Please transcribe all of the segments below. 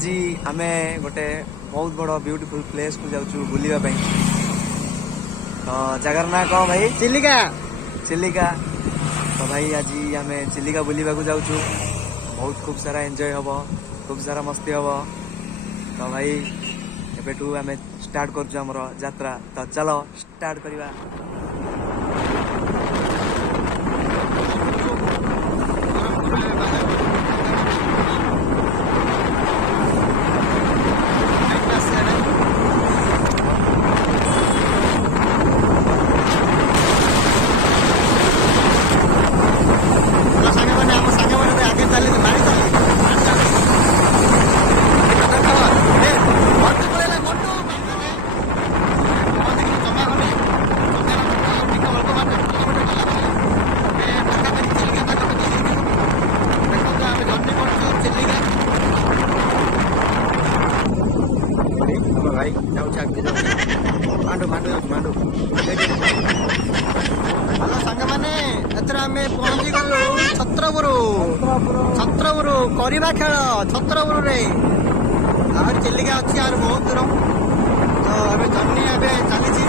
आज आम गोटे बहुत बड़ ब्यूटीफुल प्लेस को जाऊँ बुलवा तो जगार ना कौन भाई चिलिका चिलिका। तो भाई आज आम चिलिका बुलवा को जाऊँ बहुत खूब सारा एंजॉय हम खूब सारा मस्ती हम। तो भाई एबेठू आम स्टार्ट कर यात्रा तो चलो स्टार्ट करवा। पहुंची गलु छत्रपुर करवा खेल छत्रपुर चिलिका अच्छी यार बहुत दूर तो अभी जर्नी चली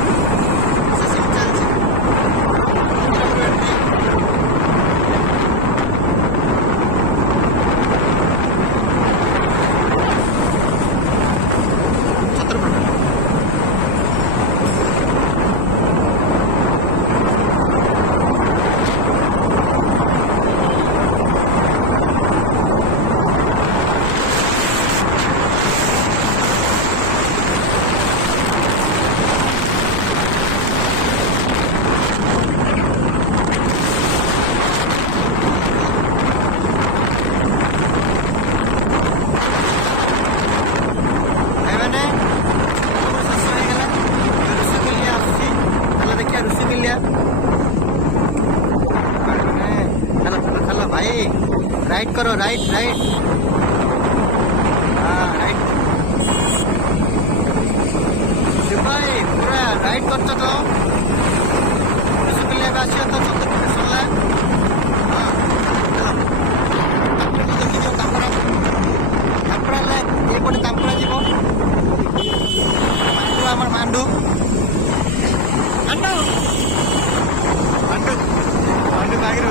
राइट करो राइट राइट राइट भाई पूरा राइट कर तो रसगुल्ला आसिया तो छत्रपुर सरला देखिए एपटे तांपड़ा जीव मांडू आम मांडू मांडू मांडू मांडू बागे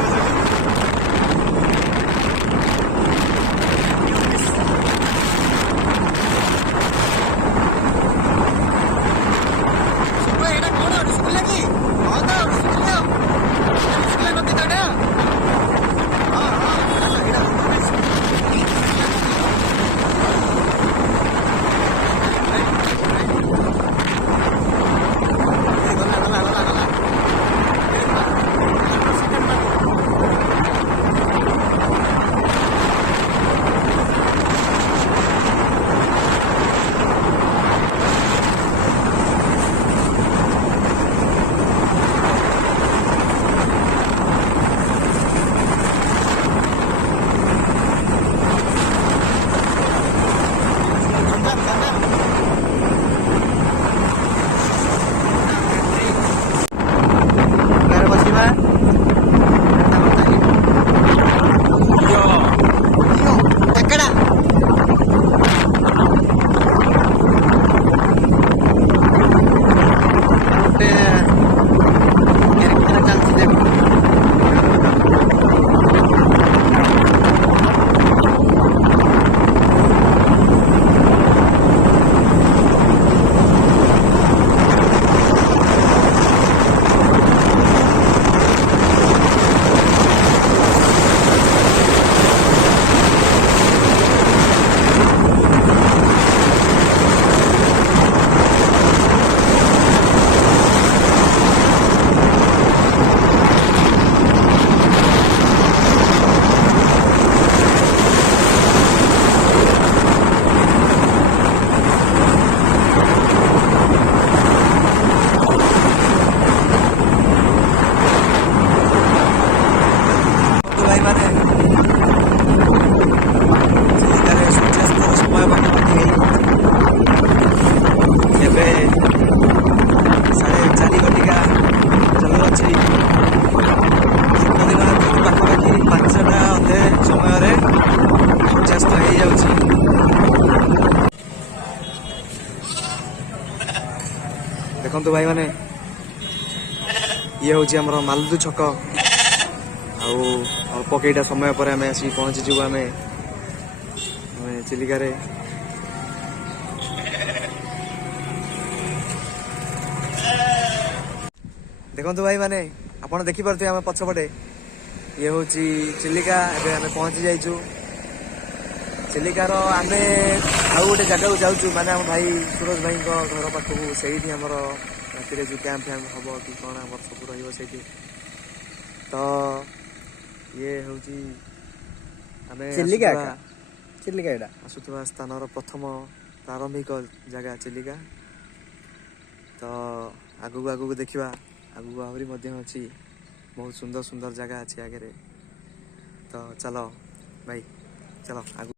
देखो भाई मैंने ये हूँ आमर मालदू छक अल्प कईटा समय पर आम आसिक पहुँचीजु आम चिलिका रे। देखो भाई मैंने आपड़ देखिपे आम पछपटे ये हूँ चिलिका एवं आम पहुँची जाइचु चिलिकार आम आउ गोटे जगह जाऊँ माने आम भाई सूरज भाई घर पाखक से आमर राति जो कैंप फैम्प हम कि कौन आम सब रही तो ये हूँ चिलिका चिलिका एटा आसुवा स्थान प्रथम प्रारंभिक जगह चिलिका। तो आगू आगू देखा आगू आहरी अच्छी बहुत सुंदर सुंदर जगह अच्छी आगे। तो चलो भाई चलो आगू।